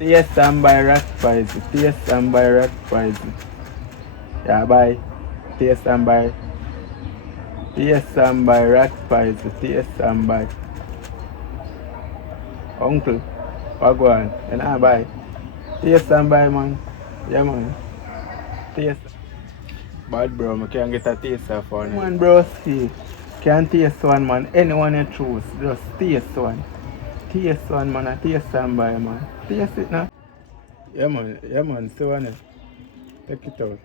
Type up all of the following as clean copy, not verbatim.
Taste and buy rat pies. Taste and buy rat pies. Yeah, buy. Taste and buy. Taste and buy rat pies. Taste and buy. Uncle, what go on? You know buy. Taste and buy, man. Yeah, man. Taste. Bad bro, I can't get a taste of one. Man, bro, see. Can't taste one, man. Anyone you choose, just taste one. Taste one, man. I taste and buy, man. Taste it now. Yeah, man. Yeah, man. See one. Take it out.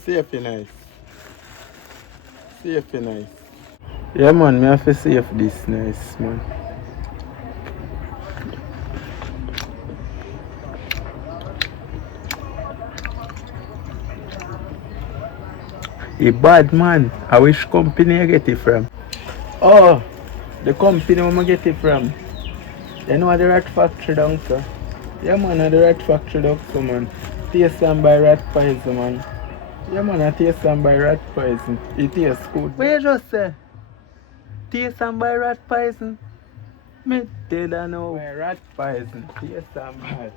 See if you nice. See if you nice. Yeah, man. Me have to see if this nice, man. A bad man. I wish company I get it from. Oh, the company where I get it from. You know the rat factory down, sir. Yeah, man, the rat factory down, so, man. Taste and buy rat pies, man. Yeah, man, I taste and buy rat poison. It tastes good. What you just say? Taste and buy rat poison? Me tell you now. Buy rat poison. Taste and buy.